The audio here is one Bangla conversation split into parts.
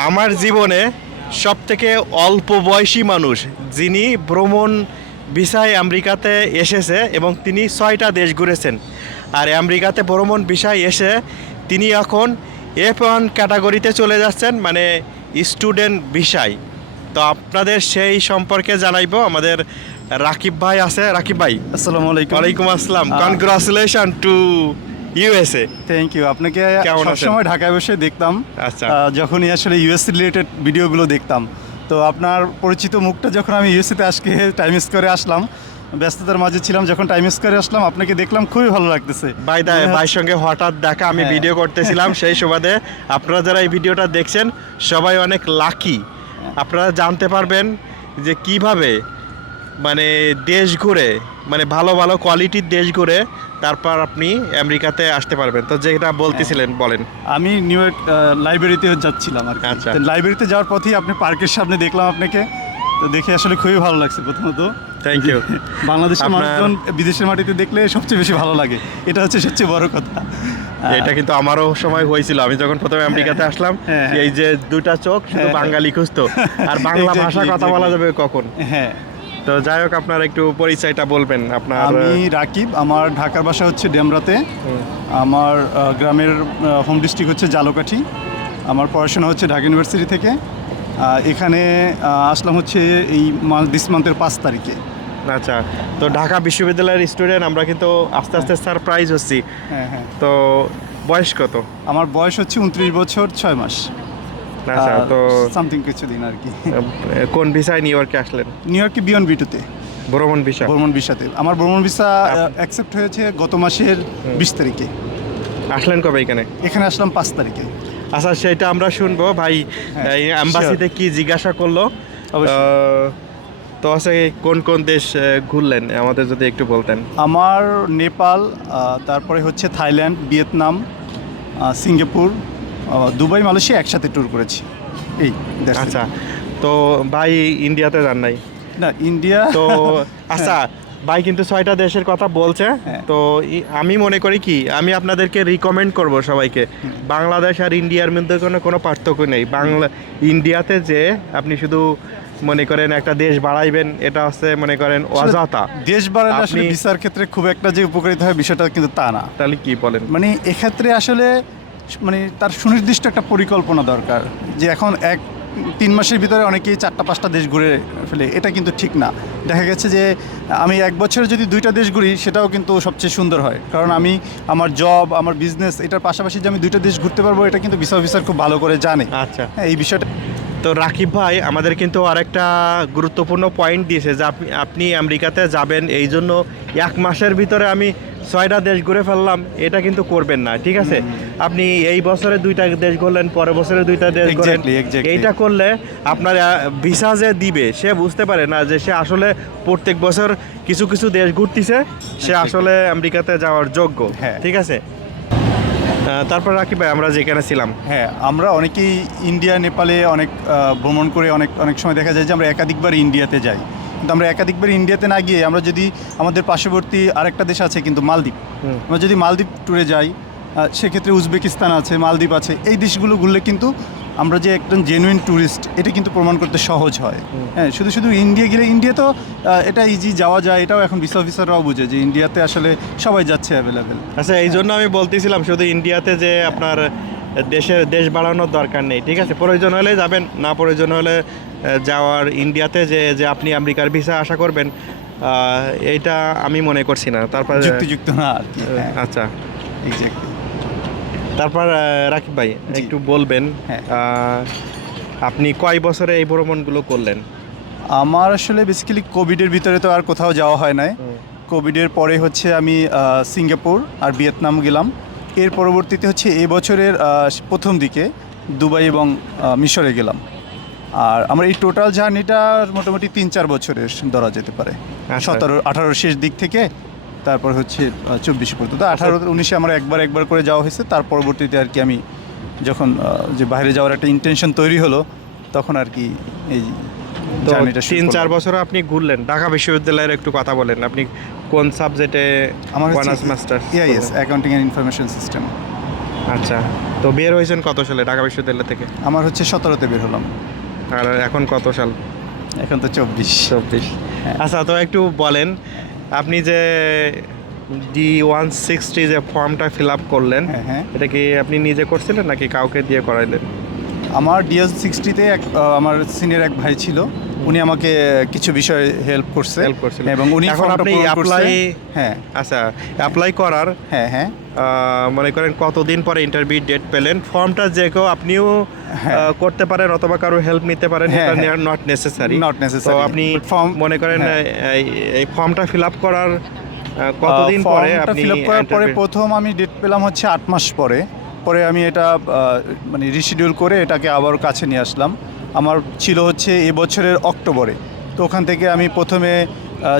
আমার জীবনে সবথেকে অল্প বয়সী মানুষ যিনি ভ্রমণ ভিসায় আমেরিকাতে এসেছে এবং তিনি 6টা দেশ ঘুরেছেন। আর আমেরিকাতে ভ্রমণ ভিসায় এসে তিনি এখন F1 ক্যাটাগরিতে চলে যাচ্ছেন, মানে স্টুডেন্ট ভিসায়। তো আপনাদের সেই সম্পর্কে জানাইবো। আমাদের রাকিব ভাই আছে। রাকিব ভাই, আসসালামু আলাইকুম। ওয়ালাইকুম আসসালাম। Congratulation to USA. Thank you. আপনাকে কেমন আছেন? সবসময় ঢাকায় বসে দেখতাম, আচ্ছা। যখনই আসলে ইউএস রিলেটেড ভিডিওগুলো দেখতাম। তো আপনার পরিচিত মুখটা যখন আমি ইউএসএতে আজকে টাইম স্কোয়ারে আসলাম, ব্যস্ততার মাঝে ছিলাম, যখন টাইম স্কোয়ারে আসলাম আপনাকে দেখলাম, খুবই ভালো লাগতেছে। ভাইয়ের সঙ্গে হঠাৎ দেখা, আমি হ্যাঁ। ভিডিও করতেছিলাম সেই সুবাদে। আপনারা যারা এই ভিডিওটা দেখছেন সবাই অনেক লাকি। আপনারা জানতে পারবেন যে কিভাবে মানে দেশ ঘুরে, মানে ভালো ভালো কোয়ালিটির দেশ ঘুরে তারপর আপনি আমেরিকাতে আসতে পারবেন। তো যেটা বলতেছিলেন বলেন। আমি নিউ ইয়র্ক লাইব্রেরিতে যাচ্ছিলাম আর কি। আচ্ছা। তো লাইব্রেরিতে যাওয়ার পথেই আপনি পার্কের সামনে দেখলাম আপনাকে, তো দেখে আসলে খুবই ভালো লাগছে। প্রথমত থ্যাংক ইউ। বাংলাদেশের আপনার- মানুষজন বিদেশের মাটিতে দেখলে সবচেয়ে বেশি ভালো লাগে, এটা হচ্ছে সবচেয়ে বড় কথা। এটা কিন্তু আমারও সময় হয়েছিল, আমি যখন প্রথমে আমেরিকাতে আসলাম। হ্যাঁ, হ্যাঁ। এই যে দুটা চোখ শুধু হ্যাঁ। বাঙালি খুঁজতো, আর বাংলা Exactly, ভাষা কথা বলা যাবে কখন। হ্যাঁ, তো যাই হোক, আপনার একটু পরিচয়টা বলবেন আপনার। আমি রাকিব, আমার ঢাকার বাসা হচ্ছে ডেমরাতে। আমার গ্রামের হোম ডিস্ট্রিক্ট হচ্ছে জালকাঠি। আমার পড়াশোনা হচ্ছে ঢাকা ইউনিভার্সিটি থেকে। এখানে আসলাম হচ্ছে এই দিস মান্থের 5 তারিখে। আচ্ছা, তো ঢাকা বিশ্ববিদ্যালয়ের স্টুডেন্ট আমরা কিন্তু আস্তে আস্তে সারপ্রাইজ হচ্ছি। হ্যাঁ হ্যাঁ, তো বয়স কত? আমার বয়স হচ্ছে 29 বছর 6 মাস। আচ্ছা, তো সামথিং কিছুদিন আর কি। কোন ভিসায় নিউ ইয়র্কে আসলেন? নিউ ইয়র্কে বিয়ন বিটুতে ভ্রমণ ভিসা। ভ্রমণ ভিসাতে। আমার ভ্রমণ ভিসা অ্যাকসেপ্ট হয়েছে গত মাসের 20 তারিখে। আসলেন কবে এখানে? এখানে আসলাম 5 তারিখে। আচ্ছা, সেটা আমরা শুনবো। ভাই হ্যাঁ, এই অ্যাম্বাসিতে কি জিজ্ঞাসা করলো? অবশ্যই। তো আছে কোন কোন দেশ ঘুরলেন আমাদের যদি একটু বলতেন। আমার নেপাল, তারপরে হচ্ছে Thailand, Vietnam, Singapore, Dubai, Malaysia একসাথে ট্যুর করেছি। এই that's it. আচ্ছা, তো ভাই ইন্ডিয়াতে যান নাই না, ইন্ডিয়া তো? আচ্ছা, ভাই কিন্তু 6টা দেশের কথা বলছে। হ্যাঁ। তো আমি মনে করি কি, আমি আপনাদেরকে রিকমেন্ড করব সবাইকে, বাংলাদেশ আর ইন্ডিয়ার মধ্যে কোনো পার্থক্য নেই। ইন্ডিয়াতে যে আপনি শুধু মনে করেন একটা দেশ বাড়াইবেন, এটা হচ্ছে মনে করেন অযথা। দেশ বাড়ালে আসলে আপনি- ভিসার ক্ষেত্রে খুব একটা যে উপকৃত হয় বিষয়টা কিন্তু তা না। তাহলে কি বলেন? মানে এক্ষেত্রে আসলে মানে তার সুনির্দিষ্ট একটা পরিকল্পনা দরকার, যে এখন 3 মাসের ভিতরে অনেকেই 4টা-5টা দেশ ঘুরে ফেলে, এটা কিন্তু ঠিক না। দেখা গেছে যে আমি 1 বছরে যদি 2টা দেশ ঘুরি সেটাও কিন্তু সবচেয়ে সুন্দর হয়, কারণ আমি আমার জব, আমার বিজনেস, এটার পাশাপাশি যে আমি 2টা দেশ ঘুরতে পারবো, এটা কিন্তু ভিসা অফিসার খুব ভালো করে জানে। আচ্ছা, হ্যাঁ, এই বিষয়টা। তো রাকিব ভাই আমাদের কিন্তু আরেকটা গুরুত্বপূর্ণ পয়েন্ট দিয়েছে যে আপনি আমেরিকাতে যাবেন, এই জন্য 1 মাসের ভিতরে আমি 6টা দেশ ঘুরে ফেললাম, এটা কিন্তু করবেন না, ঠিক আছে? আপনি এই বছরে 2টা দেশ ঘুরলেন, পরের বছরে 2টা দেশ ঘুরলেন। Exactly. এইটা করলে আপনার ভিসা যে দিবে সে বুঝতে পারে না যে সে আসলে প্রত্যেক বছর কিছু কিছু দেশ ঘুরতেছে, সে আসলে আমেরিকাতে যাওয়ার যোগ্য। হ্যাঁ। ঠিক আছে। তারপর রাকিব ভাই, আমরা যেখানে ছিলাম, হ্যাঁ, আমরা অনেকেই ইন্ডিয়া, নেপালে অনেক ভ্রমণ করে অনেক সময় দেখা যায় যে আমরা একাধিকবার ইন্ডিয়াতে যাই। কিন্তু আমরা একাধিকবার ইন্ডিয়াতে না গিয়ে আমরা যদি আমাদের পার্শ্ববর্তী আরেকটা দেশ আছে কিন্তু মালদ্বীপ, আমরা যদি মালদ্বীপ ট্যুরে যাই, সেক্ষেত্রে উজবেকিস্তান আছে, মালদ্বীপ আছে, এই দেশগুলো ঘুরলে কিন্তু আমরা যে একজন জেনুইন ট্যুরিস্ট এটা কিন্তু প্রমাণ করতে সহজ হয়। হ্যাঁ, শুধু ইন্ডিয়া গেলে, ইন্ডিয়া তো এটা ইজি যাওয়া যায়, এটাও এখন ভিসা অফিসাররাও বুঝে যে ইন্ডিয়াতে আসলে সবাই যাচ্ছে অ্যাভেলেবেল। আচ্ছা, এই জন্য আমি বলতেছিলাম শুধু ইন্ডিয়াতে যে আপনার দেশ বাড়ানোর দরকার নেই, ঠিক আছে? প্রয়োজন হলে যাবেন, না প্রয়োজন হলে যাওয়ার ইন্ডিয়াতে যে আপনি আমেরিকার ভিসা আশা করবেন, এইটা আমি মনে করছি না। তারপর যুক্তিযুক্ত না আর কি। হ্যাঁ, আচ্ছা, এক্স্যাক্টলি। তারপর রাকিব ভাই জি। একটু বলবেন, হ্যাঁ। আপনি কয় বছরে এই ভ্রমণগুলো করলেন? আমার আসলে বেসিক্যালি কোভিডের ভিতরে তো আর কোথাও যাওয়া হয় নাই। কোভিডের পরে হচ্ছে আমি সিঙ্গাপুর আর ভিয়েতনাম গেলাম। এর পরবর্তীতে হচ্ছে এই বছরের প্রথম দিকে দুবাই এবং মিশরে গেলাম। আর আমার এই টোটাল জার্নিটা মোটামুটি 3-4 বছরের ধরা যেতে পারে। আচ্ছা। 17-18 শেষ দিক থেকে তারপর হচ্ছে 24 পর্যন্ত। 18-19 আমার একবার করে যাওয়া হয়েছে। তার পরবর্তীতে আর কি আমি যখন যে বাইরে যাওয়ার একটা ইন্টেনশন তৈরি হলো, তখন আর কি এই তো জার্নিটা 3-4 বছর আপনি ঘুরলেন। ঢাকা বিশ্ববিদ্যালয়ের একটু কথা বলেন, আপনি কোন সাবজেক্টে আমার honours masters? Yes, accounting and information system. আচ্ছা, তো বের হয়েছেন কত সালে ঢাকা বিশ্ববিদ্যালয় থেকে? আমার হচ্ছে 17তে বের হলাম, আর এখন কত সাল? এখন তো 24। হ্যাঁ। আচ্ছা, তো একটু বলেন আপনি যে D-160 যে ফর্মটা ফিল আপ করলেন, হ্যাঁ, হ্যাঁ। এটা কি আপনি নিজে করছিলেন নাকি কাউকে দিয়ে করাইলেন? আমার D-60-তে আমার সিনিয়র এক ভাই ছিল, উনি আমাকে কিছু বিষয়ে হেল্প করছে এবং উনি এখন ফর্মটা আপনি পূরণ করছে। অ্যাপ্লাই, হ্যাঁ, আচ্ছা অ্যাপ্লাই করার হ্যাঁ, হ্যাঁ, মনে করেন কতদিন পরে ইন্টারভিউ ডেট পেলেন? ফর্মটা যে কেউ আপনিও হ্যাঁ। করতে পারেন অথবা কারো হেল্প নিতে পারেন, হ্যাঁ, এটা হ্যাঁ। Not necessary. Not necessary. তো আপনি But form- মনে করেন হ্যাঁ। এই ফর্মটা ফিল আপ করার কতদিন পরে ফর্মটা আপনি ফিল আপ করার পরে interview- প্রথম আমি ডেট পেলাম হচ্ছে 8 মাস পরে। পরে আমি এটা মানে রিশিডিউল করে এটাকে আবার কাছে নিয়ে আসলাম। আমার ছিল হচ্ছে এবছরের অক্টোবরে, তো ওখান থেকে আমি প্রথমে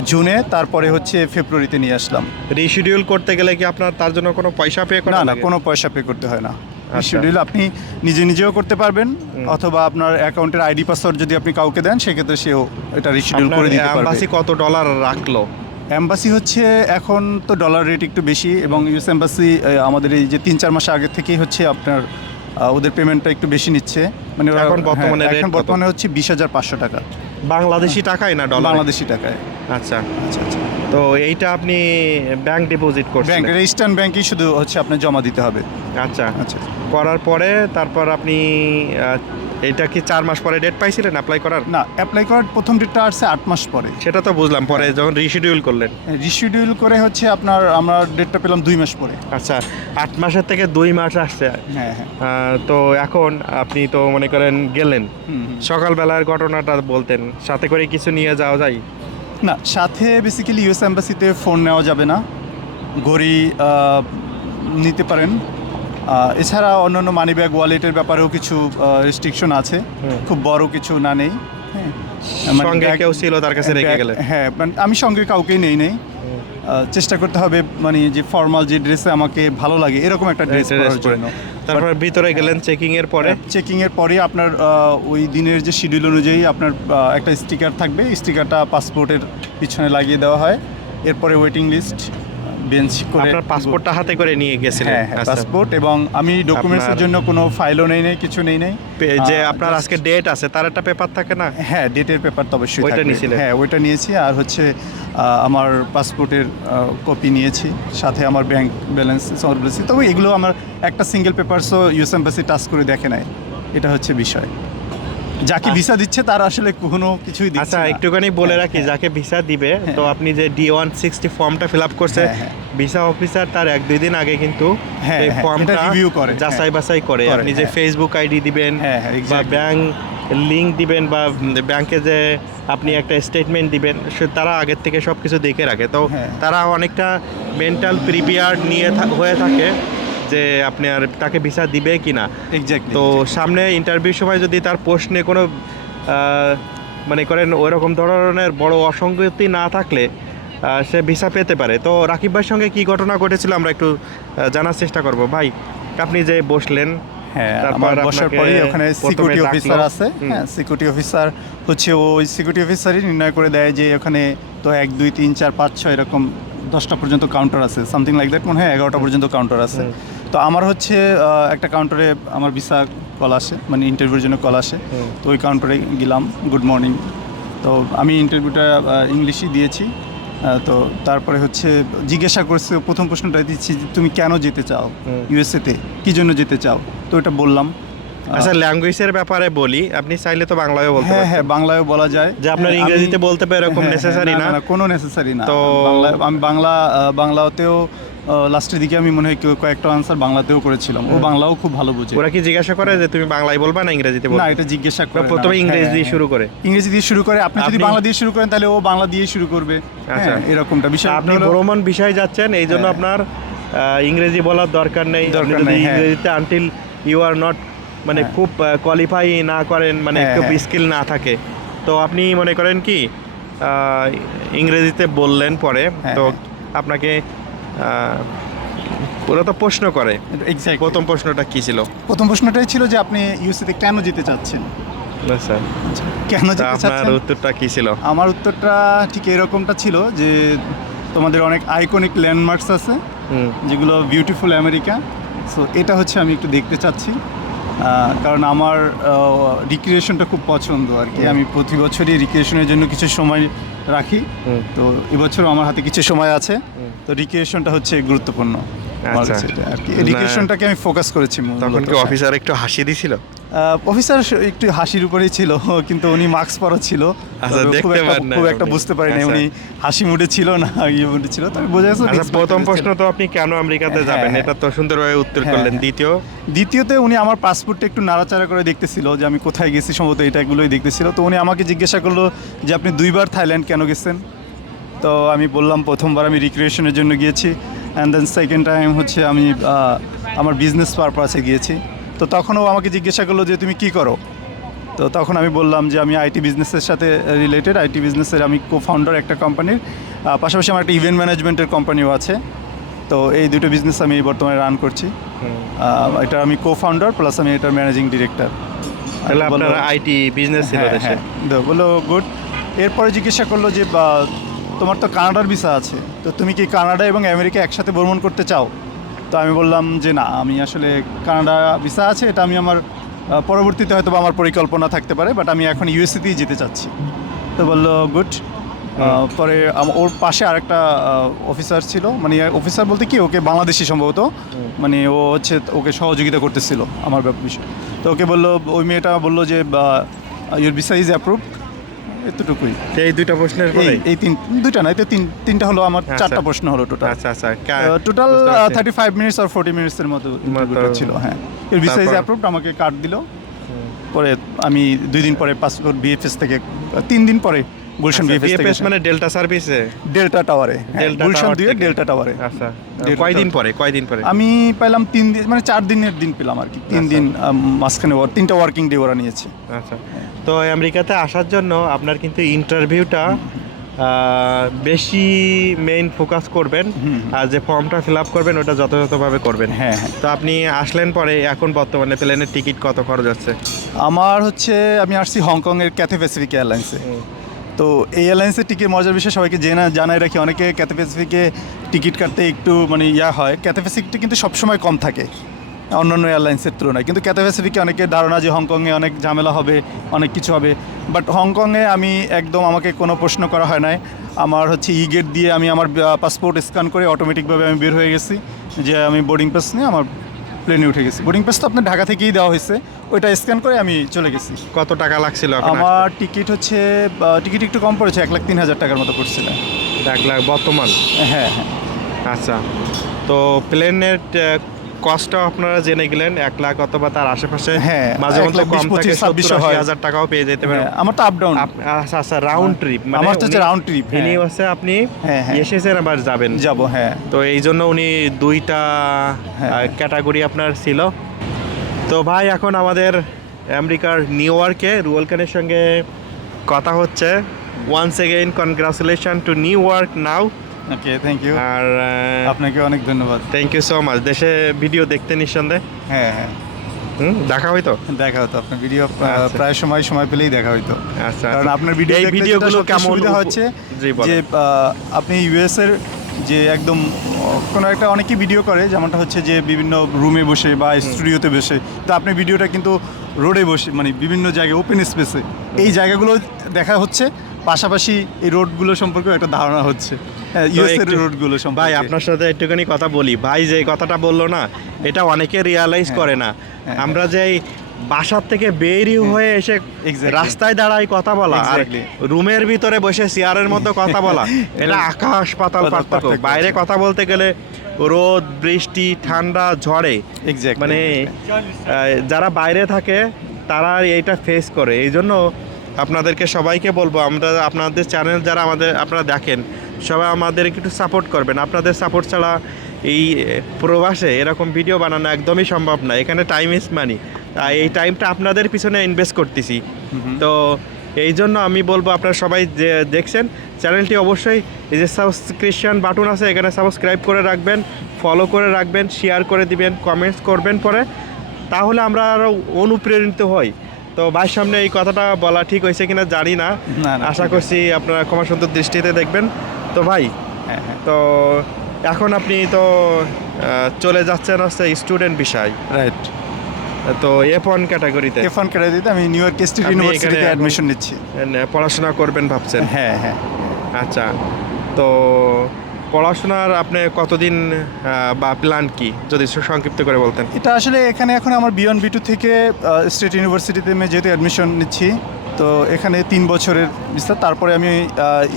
জুনে, তারপরে হচ্ছে ফেব্রুয়ারিতে নিয়ে আসলাম। রিশিডিউল করতে গেলে কি আপনার তার জন্য কোনো পয়সা পে করা না, না, লাগে? কোনো পয়সা পে করতে হয় না। আচ্ছা। রিশিডিউল আপনি নিজেও করতে পারবেন, অথবা আপনার অ্যাকাউন্টের আইডি পাসওয়ার্ড যদি আপনি কাউকে দেন, সেক্ষেত্রে সেও এটা রিশিডিউল আপনার করে দিতে পারবে। এম্বাসি কত ডলার রাখলো? এম্বাসি হচ্ছে এখন তো ডলার রেট একটু বেশি, এবং ইউএস এম্বাসি আমাদের এই যে 3-4 মাস আগে থেকেই হচ্ছে আপনার ওদের পেমেন্টটা একটু বেশি নিচ্ছে। মানে ওরা- এখন বর্তমানে হ্যাঁ, rate এখন কত? বর্তমানে হচ্ছে 20,500 টাকা বাংলাদেশি টাকায় না ডলার? বাংলাদেশি টাকায়। আচ্ছা, আচ্ছা, আচ্ছা। তো এইটা আপনি ব্যাংক ডিপোজিট করছেন? ব্যাংক, ইস্টার্ন ব্যাংকেই শুধু হচ্ছে আপনার জমা দিতে হবে। আচ্ছা, আচ্ছা। করার পরে তারপর আপনি এটা কি 4 মাস পরে ডেট পাইছিলেন অ্যাপ্লাই করার? না, অ্যাপ্লাই করার প্রথম ডেটটা আসছে 8 মাস পরে। সেটা তো বুঝলাম, পরে যখন রিশিডিউল করলেন। রিশিডিউল করে হচ্ছে আমরা ডেটটা পেলাম 2 মাস পরে। আচ্ছা, 8 মাসের থেকে 2 মাস আসছে। হ্যাঁ, হ্যাঁ। তো এখন আপনি তো মনে করেন গেলেন, হুম, হুম। সকালবেলার ঘটনাটা বলতেন, সাথে করে কিছু নিয়ে যাওয়া যায়? না, সাথে বেসিক্যালি ইউএস এম্বাসিতে ফোন নেওয়া যাবে না, ঘড়ি নিতে পারেন। এছাড়া অন্যান্য মানি ব্যাগ, ওয়ালেটের ব্যাপারেও কিছু রেস্ট্রিকশন আছে, খুব বড় কিছু না নেই। হ্যাঁ, মানে সঙ্গে ব্যাগ- কেউ ছিল, তার কাছে রেখে ব্যাগ- গেলেন? হ্যাঁ, মানে আমি সঙ্গে কাউকেই নেই। চেষ্টা করতে হবে মানে যে ফর্মাল যে ড্রেসে আমাকে ভালো লাগে এরকম একটা ড্রেস পরার জন্য। তারপর ভিতরে গেলেন চেকিং এর পরে? চেকিং এর পরে আপনার ওই দিনের যে শিডিউল অনুযায়ী আপনার একটা স্টিকার থাকবে, স্টিকারটা পাসপোর্টের পিছনে লাগিয়ে দেওয়া হয়। এরপরে ওয়েটিং লিস্ট, বেঞ্চ করে। আপনার পাসপোর্টটা হাতে করে নিয়ে গেছিলেন? হ্যাঁ, হ্যাঁ, আচ্ছা। পাসপোর্ট, এবং আমি ডকুমেন্টসের জন্য কোনো ফাইলও নেই, কিছু নেই। যে আপনার আজকে ডেট আছে তার একটা পেপার থাকে না? হ্যাঁ, ডেটের পেপার তো অবশ্যই ওইটা থাকবে। নিয়েছিলেন? হ্যাঁ, ওইটা নিয়েছি। আর হচ্ছে আমার পাসপোর্টের কপি নিয়েছি, সাথে আমার ব্যাংক ব্যালেন্স সব বলেছি। তবে এগুলো আমার একটা সিঙ্গেল পেপারসও ইউএস এম্বাসি টাচ করে দেখে নাই, এটা হচ্ছে বিষয়। যাকে ভিসা দিচ্ছে তার আসলে কোনো কিছুই দিচ্ছে আচ্ছা, না। একটুখানি বলে রাখি, যাকে ভিসা দিবে, তো আপনি যে D-160 ফর্মটা ফিল আপ করছে, হ্যাঁ, হ্যাঁ। ভিসা অফিসার তার 1-2 দিন আগে কিন্তু হ্যাঁ, এই হ্যাঁ, ফর্মটা এটা review করে, যাচাই বাছাই করে। করে, আপনি যে হ্যাঁ। ফেসবুক আইডি দিবেন, হ্যাঁ, হ্যাঁ, বা exactly. ব্যাংক লিংক দিবেন, বা ব্যাংকে যে আপনি একটা স্টেটমেন্ট দিবেন, তারা আগের থেকে সব কিছু দেখে রাখে। তো হ্যাঁ। তারা অনেকটা মেন্টাল প্রিপেয়ার নিয়ে হয়ে থাকে যে আপনি আর তাকে ভিসা দিবে কিনা। এক্স্যাক্টলি। তো সামনে ইন্টারভিউ সময় যদি তার প্রশ্নে কোনো মনে করেন ওইরকম ধরনের বড় অসঙ্গতি না থাকলে সে ভিসা পেতে পারে। তো রাকিব ভাইয়ের সঙ্গে কি ঘটনা ঘটেছিল আমরা একটু জানার চেষ্টা করব। ভাই, আপনি যে বসলেন, হ্যাঁ, তারপর আমার বসার আপনাকে পরেই ওখানে প্রথমে সিকিউরিটি ডাকলো। অফিসার আছে। হ্যাঁ, সিকিউরিটি অফিসার হচ্ছে ওই সিকিউরিটি অফিসারই নির্ণয় করে দেয় যে ওখানে তো 1, 2, 3, 4, 5, 6 এরকম 10টা পর্যন্ত কাউন্টার আছে, সামথিং লাইক দ্যাট। মনে হয় 11টা পর্যন্ত কাউন্টার আছে। তো আমার হচ্ছে একটা কাউন্টারে আমার ভিসা কল আসে, মানে ইন্টারভিউর জন্য কল আসে। তো ওই কাউন্টারে গেলাম, গুড মর্নিং। তো আমি ইন্টারভিউটা ইংলিশই দিয়েছি। তো তারপরে হচ্ছে জিজ্ঞাসা করছে, প্রথম প্রশ্নটা দিচ্ছি যে তুমি কেন যেতে চাও ইউএসএতে, কী জন্য যেতে চাও? তো এটা বললাম। আচ্ছা, ল্যাঙ্গুয়েজের ব্যাপারে বলি, আপনি চাইলে তো বাংলায়ও বলতে হ্যাঁ, পারেন। হ্যাঁ, বাংলায়ও বলা যায়। যে আপনার হ্যাঁ, ইংরেজিতে আমি- বলতে পারে এরকম হ্যাঁ, নেসেসারি হ্যাঁ, না? কোনো নেসেসারি না। তো আমি বাংলাতেও লাস্টের দিকে আমি মনে হয় কয়েকটা আনসার বাংলাতেও করেছিলাম। ও বাংলাও খুব ভালো বুঝে। ওরা কি জিজ্ঞাসা করে যে তুমি বাংলায় বলবা না ইংরেজিতে না, বলবা? এটা জিজ্ঞাসা করে না। প্রথমে ইংরেজি হ্যাঁ, দিয়ে হ্যাঁ, শুরু করে? ইংরেজি দিয়ে শুরু করে। আপনি যদি আপনি- বাংলা দিয়ে শুরু করেন তাহলে ও বাংলা দিয়ে শুরু করবে। আচ্ছা, হ্যাঁ, এরকমটা বিষয়। আপনি ভ্রমণ বিষয়ে যাচ্ছেন, এই জন্য হ্যাঁ। আপনার ইংরেজি বলার দরকার নেই। আপনি যদি হ্যাঁ। ইংরেজিতে আনটিল ইউ আর নট মানে হ্যাঁ। খুব কোয়ালিফাই না করেন, মানে হ্যাঁ, খুব হ্যাঁ। স্কিল না থাকে, তো আপনি মনে করেন কি ইংরেজিতে বললেন পরে, হ্যাঁ, তো হ্যাঁ। আপনাকে ওরা তো প্রশ্ন করে। Exactly. প্রথম প্রশ্নটা কি ছিল? প্রথম প্রশ্নটাই ছিল যে আপনি ইউএসএতে কেন যেতে চাচ্ছেন, আচ্ছা, কেন তা যেতে আপনার চাচ্ছেন। উত্তরটা কি ছিল? আমার উত্তরটা ঠিক এরকমটা ছিল যে তোমাদের অনেক আইকনিক ল্যান্ডমার্কস আছে, হুম, যেগুলো বিউটিফুল আমেরিকা, সো এটা হচ্ছে আমি একটু দেখতে চাচ্ছি, কারণ আমার রিক্রিয়েশনটা খুব পছন্দ আর কি। আমি প্রতি বছরই রিক্রিয়েশনের জন্য কিছু সময় রাখি। তো এবছরও আমার হাতে কিছু সময় আছে, তো রিক্রিয়েশনটা হচ্ছে গুরুত্বপূর্ণ আমার আচ্ছা। কাছে এটা আর কি। না। রিক্রিয়েশনটাকে আমি ফোকাস করেছি মূলত। তখন কি অফিসার একটু হাসি দিছিল? অফিসার একটু হাসির উপরেই ছিল, কিন্তু উনি মাস্ক পরা ছিল। আচ্ছা, তবে দেখতে পারেন না খুব একটা আপনি। বুঝতে পারি না আচ্ছা। উনি হাসি মুডে ছিল না ইয়ে মুডে ছিল, তবে বোঝা যাচ্ছে উনি আচ্ছা, expect প্রথম করেছেন। প্রশ্ন তো আপনি কেন আমেরিকাতে হ্যাঁ, যাবেন হ্যাঁ। এটা তো সুন্দরভাবে উত্তর হ্যাঁ, করলেন। হ্যাঁ। দ্বিতীয়, দ্বিতীয়তে উনি আমার পাসপোর্টটা একটু নাড়াচাড়া করে দেখতেছিল যে আমি কোথায় গেছি, সম্ভবত এটাগুলোই দেখতেছিল। তো উনি আমাকে জিজ্ঞাসা করলো যে আপনি 2বার থাইল্যান্ড কেন গেছেন? তো আমি বললাম প্রথমবার আমি রিক্রিয়েশনের জন্য গিয়েছি, অ্যান্ড দেন সেকেন্ড টাইম হচ্ছে আমি আমার বিজনেস পারপাসে গিয়েছি। তো তখনও আমাকে জিজ্ঞাসা করলো যে তুমি কী করো? তো তখন আমি বললাম যে আমি আইটি বিজনেসের সাথে রিলেটেড, আইটি বিজনেসের আমি কো-ফাউন্ডার একটা কোম্পানির, পাশাপাশি আমার একটা ইভেন্ট ম্যানেজমেন্টের কোম্পানিও আছে। তো এই দুটো বিজনেস আমি বর্তমানে রান করছি। এটা আমি কো-ফাউন্ডার প্লাস আমি এটার ম্যানেজিং ডিরেক্টর। তাহলে আপনার আইটি বিজনেস ছিল হ্যাঁ, দেশে। হ্যাঁ। তো বললো গুড। এরপরে জিজ্ঞাসা করলো যে তোমার তো কানাডার ভিসা আছে, তো তুমি কি কানাডা এবং আমেরিকা একসাথে ভ্রমণ করতে চাও? তো আমি বললাম যে না, আমি আসলে কানাডা ভিসা আছে, এটা আমি আমার পরবর্তীতে হয়তো বা আমার পরিকল্পনা থাকতে পারে, বাট আমি এখন ইউএসএতেই যেতে চাচ্ছি। তো বললো গুড। পরে ওর পাশে আরেকটা অফিসার ছিল, মানে অফিসার বলতে কি, ওকে বাংলাদেশি সম্ভবত, মানে ও হচ্ছে ওকে সহযোগিতা করতেছিল আমার বিষয়। তো ওকে বললো, ওই মেয়েটা বললো যে ইউর ভিসা ইজ অ্যাপ্রুভ, এতটুকুই। এই দুইটা প্রশ্নের পরে এই দুইটা না, এতে তিনটা হলো আমার, আচ্ছা। 4টা প্রশ্ন হলো টোটাল। আচ্ছা আচ্ছা টোটাল বুঝতে পারছি। 35 মিনিটস আর 40 মিনিটসের মতো interviewটা ছিল। হ্যাঁ, এর ভিসা ইজ তারপর? অ্যাপ্রুভড, আমাকে কার্ড দিল। পরে আমি 2 দিন পরে পাসপোর্ট বিএফএস থেকে, 3 দিন পরে গুলশান বিএফএস থেকে, বিএফএস মানে ডেল্টা সার্ভিসে, ডেল্টা টাওয়ারে, ডেল্টা গুলশান টাওয়ার দিয়ে থেকে। ডেল্টা টাওয়ারে। আচ্ছা, ডেল্টা কয়দিন পরে? আমি পেলাম 3 দিন, মানে 4 দিনের দিন পেলাম আর কি। 3 দিন মাঝখানে 3টা ওয়ার্কিং ডে ওরা নিয়েছে। আচ্ছা, তো আমেরিকাতে আসার জন্য আপনার কিন্তু ইন্টারভিউটা বেশি মেইন ফোকাস করবেন, আর যে ফর্মটা ফিল আপ করবেন ওটা যথাযথভাবে করবেন। হ্যাঁ, হ্যাঁ। তো আপনি আসলেন পরে, এখন বর্তমানে প্লেনের টিকিট কত খরচ হচ্ছে? আমার হচ্ছে, আমি আসছি হংকংয়ের ক্যাথে প্যাসিফিক এয়ারলাইন্সে। তো এই এয়ারলাইন্সের টিকিট মজার বিষয় সবাইকে জানাই রাখি, অনেকে ক্যাথে প্যাসিফিকে টিকিট কাটতে একটু মানে হয়, ক্যাথে প্যাসিফিকটা কিন্তু সবসময় কম থাকে অন্যান্য এয়ারলাইন্সের তুলনায়। কিন্তু ক্যাথে প্যাসিফিকে অনেকের ধারণা যে হংকংয়ে অনেক ঝামেলা হবে, অনেক কিছু হবে, বাট হংকংয়ে আমি একদম, আমাকে কোনো প্রশ্ন করা হয় নাই। আমার হচ্ছে গেট দিয়ে আমি আমার পাসপোর্ট স্ক্যান করে অটোমেটিকভাবে আমি বের হয়ে গেছি, যে আমি বোর্ডিং পাস নিয়ে আমার প্লেনে উঠে গেছি। বোর্ডিং পাস তো আপনার ঢাকা থেকেই দেওয়া হয়েছে, ওইটা স্ক্যান করে আমি চলে গেছি। কত টাকা লাগছিল এখন আমার টিকিট হচ্ছে, টিকিট একটু কম পড়েছে, 1,03,000 টাকার মতো পড়ছিল। 1 লাখ বর্তমান? হ্যাঁ, হ্যাঁ। আচ্ছা, তো প্লেনের কস্টটাও আপনারা জেনে গেলেন, 1 লাখ অথবা তার আশেপাশে, হ্যাঁ, মাঝে 1 মধ্যে লাখ 20, কম থাকে, 25, 70-80 টাকাও পেয়ে যেতে পারেন। হ্যাঁ, আমার তো আপ ডাউন। আচ্ছা আচ্ছা, রাউন্ড ট্রিপ মানে আমার তো হচ্ছে রাউন্ড ট্রিপ। ইনি হচ্ছে আপনি হ্যাঁ, হ্যাঁ। এসেছেন আবার যাবেন। যাব, হ্যাঁ। তো এই জন্য উনি 2টা হ্যাঁ। ক্যাটাগরি আপনার ছিল। তো ভাই, এখন আমাদের আমেরিকার নিউ ইয়র্কে রুয়েল খানের সঙ্গে কথা হচ্ছে। Once again congratulation to New York now. Okay, thank you. আর আপনাকে অনেক ধন্যবাদ। Thank you so much. দেশে ভিডিও দেখতে নিঃসন্দেহে হ্যাঁ, হ্যাঁ, দেখা হয়তো। দেখা হতো আপনার ভিডিও, আচ্ছা। প্রায় সময় পেলেই দেখা হইতো। আচ্ছা, কারণ আপনার ভিডিও এই দেখলে ভিডিওগুলো যেটা কেমন সুবিধা হচ্ছে জি বলেন। যে আপনি ইউএস এর যে একদম কোনো একটা, অনেকেই ভিডিও করে, যেমনটা হচ্ছে যে বিভিন্ন রুমে বসে বা স্টুডিওতে বসে, তো আপনি ভিডিওটা কিন্তু রোডে বসে, মানে বিভিন্ন জায়গায় ওপেন স্পেসে এই জায়গাগুলো দেখা হচ্ছে, পাশাপাশি এই রোডগুলো সম্পর্কে একটা ধারণা হচ্ছে, ইউএস এর রোডগুলো সম্পর্কে। ভাই, আপনার সাথে একটুখানি কথা বলি। ভাই যে কথাটা বললো না, এটা অনেকে রিয়ালাইজ করে না। আমরা যে বাসার থেকে বেরি হয়ে এসে Exactly. রাস্তায় দাঁড়াই কথা বলা, আর Exactly. রুমের ভিতরে বসে চেয়ারের মধ্যে কথা বলা, এটা আকাশ পাতাল পার্থক্য। পার্থক্য বাইরে আছে। কথা বলতে গেলে রোদ, বৃষ্টি, ঠান্ডা, ঝড়ে, Exactly. মানে যারা বাইরে থাকে তারা এইটা ফেস করে। এই জন্য আপনাদেরকে সবাইকে বলবো, আমরা আপনাদের চ্যানেল যারা আপনারা দেখেন, সবাই আমাদের একটু সাপোর্ট করবেন। আপনাদের সাপোর্ট ছাড়া এই প্রবাসে এরকম ভিডিও বানানো একদমই সম্ভব না। এখানে টাইম ইজ মানি, এই টাইমটা আপনাদের পিছনে ইনভেস্ট করতেছি। তো এই জন্য আমি বলবো, আপনারা সবাই যে দেখছেন চ্যানেলটি, অবশ্যই এই যে সাবস্ক্রিপশন বাটন আছে, এখানে সাবস্ক্রাইব করে রাখবেন, ফলো করে রাখবেন, শেয়ার করে দিবেন, কমেন্টস করবেন পরে, তাহলে আমরা আরও অনুপ্রেরিত হই। তো ভাইয়ের সামনে এই কথাটা বলা ঠিক হয়েছে কিনা জানি না, না, আশা ঠিক করছি আপনারা ক্ষমা সুন্দর দৃষ্টিতে দেখবেন। তো ভাই, হ্যাঁ, হ্যাঁ। তো এখন আপনি তো চলে যাচ্ছেন হচ্ছে স্টুডেন্ট বিষয়, রাইট। তো F1 ক্যাটাগরিতে F1 ক্যাটাগরিতে আমি নিউ ইয়র্ক স্টেট আপনি ইউনিভার্সিটিতে এখানে অ্যাডমিশন নিচ্ছি। পড়াশোনা করবেন ভাবছেন? হ্যাঁ হ্যাঁ। আচ্ছা, তো পড়াশোনার আপনি কতদিন বা প্ল্যান কি, যদি সংক্ষিপ্ত করে বলতেন? এটা আসলে এখানে এখন আমার B1 B2 থেকে স্টেট ইউনিভার্সিটিতে আমি যেহেতু অ্যাডমিশন নিচ্ছি, তো এখানে 3 বছরের বিস্তার, তারপরে আমি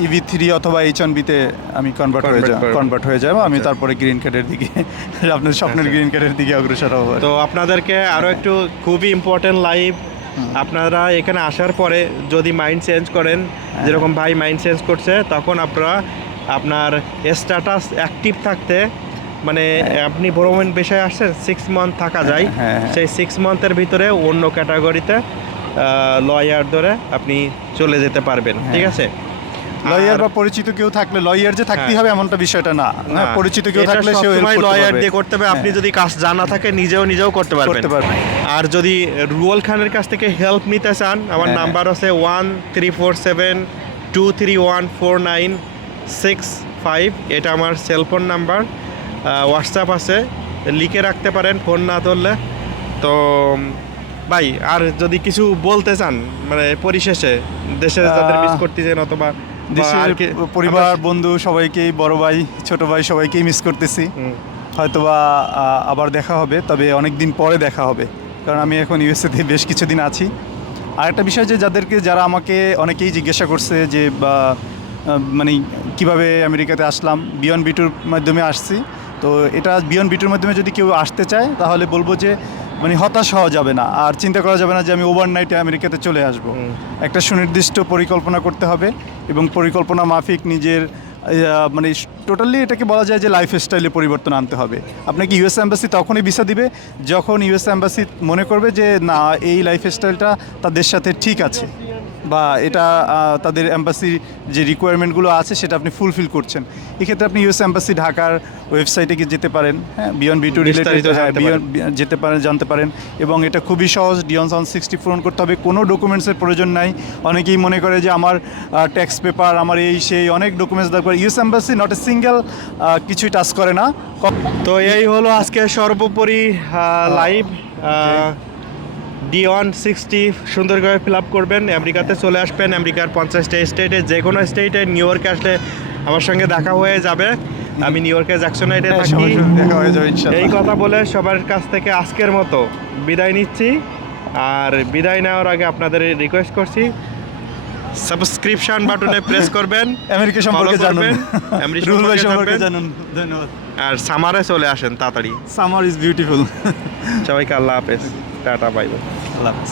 EV3 অথবা H1Bতে আমি কনভার্ট হয়ে যাব। আমি আচ্ছা। তারপরে গ্রিন কার্ডের দিকে আপনার স্বপ্নের আচ্ছা। গ্রিন কার্ডের দিকে অগ্রসর হব। তো আপনাদেরকে আরও একটু খুবই ইম্পর্টেন্ট লাইভ, আপনারা এখানে আসার পরে যদি মাইন্ড চেঞ্জ করেন, যেরকম ভাই মাইন্ড চেঞ্জ করছে, তখন আপনারা আপনার স্ট্যাটাস অ্যাক্টিভ থাকতে, মানে আপনি ভ্রমণ বিষয়ে আসছেন 6 মান্থ থাকা যায়, হ্যাঁ। সেই 6 মান্থের ভিতরে অন্য ক্যাটাগরিতে লয়ার ধরে আপনি চলে যেতে পারবেন, ঠিক আছে? লয়ার আর- বা পরিচিত কেউ থাকলে, লয়ার যে থাকতেই হ্যাঁ। হবে এমনটা বিষয়টা না। হ্যাঁ, পরিচিত কেউ এটা থাকলে সেও হেল্প সবসময় করতে লয়ার পারবে। দিয়ে করতে হবে, আপনি হ্যাঁ। যদি কাজ জানা থাকে নিজেও করতে পারবেন। করতে পারবে। আর যদি রুয়েল খানের কাছ থেকে হেল্প নিতে চান, আমার হ্যাঁ। নাম্বার আছে 1347231496 এটা আমার সেলফোন নাম্বার, হোয়াটসঅ্যাপ আছে, লিখে রাখতে পারেন ফোন না ধরলে। তো ভাই, আর যদি কিছু বলতে চান, মানে পরিশেষে দেশে যাদের মিস করতেছেন অথবা বা দেশের আর কি, পরিবার, বন্ধু সবাইকেই, বড় ভাই, ছোট ভাই সবাইকেই মিস করতেছি। হয়তোবা আবার দেখা হবে, তবে অনেক দিন পরে দেখা হবে, কারণ আমি এখন ইউএসএতে বেশ কিছুদিন আছি। আর একটা বিষয় যে যারা আমাকে অনেকেই জিজ্ঞাসা করছে যে মানে কিভাবে আমেরিকাতে আসলাম, B1 B2 মাধ্যমে আসছি। তো এটা B1 B2 মাধ্যমে যদি কেউ আসতে চায়, তাহলে বলবো যে মানে হতাশ হওয়া যাবে না, আর চিন্তা করা যাবে না যে আমি ওভারনাইটে আমেরিকাতে চলে আসব। একটা সুনির্দিষ্ট পরিকল্পনা করতে হবে, এবং পরিকল্পনা মাফিক নিজের মানে টোটালি এটাকে বলা যায় যে লাইফ স্টাইলে পরিবর্তন আনতে হবে। আপনাকে ইউএস এম্বাসি তখনই ভিসা দিবে যখন ইউএস এম্বাসি মনে করবে যে না, এই লাইফ স্টাইলটা তাদের সাথে ঠিক আছে, বা এটা তাদের এম্বাসির যে রিকোয়ারমেন্টগুলো আছে সেটা আপনি ফুলফিল করছেন। এক্ষেত্রে আপনি ইউএস এম্বাসি ঢাকার ওয়েবসাইটে গিয়ে যেতে পারেন, হ্যাঁ, B1 B2 বিস্তারিত জানতে পারেন। যেতে পারেন, জানতে পারেন। এবং এটা খুবই সহজ, D160 পূরণ করতে হবে, কোনো ডকুমেন্টসের প্রয়োজন নাই। অনেকেই মনে করে যে আমার ট্যাক্স পেপার, আমার এই সেই অনেক ডকুমেন্টস দরকার। US embassy not a single কিছুই টাচ করে না। তো এই হলো আজকে সর্বোপরি লাইভ। D160 সুন্দরভাবে ফিল আপ করবেন, আমেরিকাতে চলে আসবেন। আমেরিকার 50টা স্টেটে, যে কোনো স্টেটে, নিউ ইয়র্কে আসলে আমার সঙ্গে দেখা হয়ে যাবে। আমি নিউ ইয়র্কের জ্যাকসন হাইটে হ্যাঁ, থাকি। সবার সঙ্গে দেখা হয়ে যাবে এই ইনশাআল্লাহ। কথা বলে সবার কাছ থেকে আজকের মতো বিদায় নিচ্ছি। আর বিদায় নেওয়ার আগে আপনাদের রিকোয়েস্ট করছি, সাবস্ক্রিপশন বাটনে প্রেস করবেন, আমেরিকা সম্পর্কে follow জানুন, করবেন, আমেরিকা রুহুল ভাই সম্পর্কে সম্পর্কে জানবেন। জানুন। ধন্যবাদ। আর সামারে চলে আসেন তাড়াতাড়ি। Summer is beautiful. সবাইকে আল্লাহ হাফেজ, টাটা, বাই বাই। আল্লাহ হাফেজ।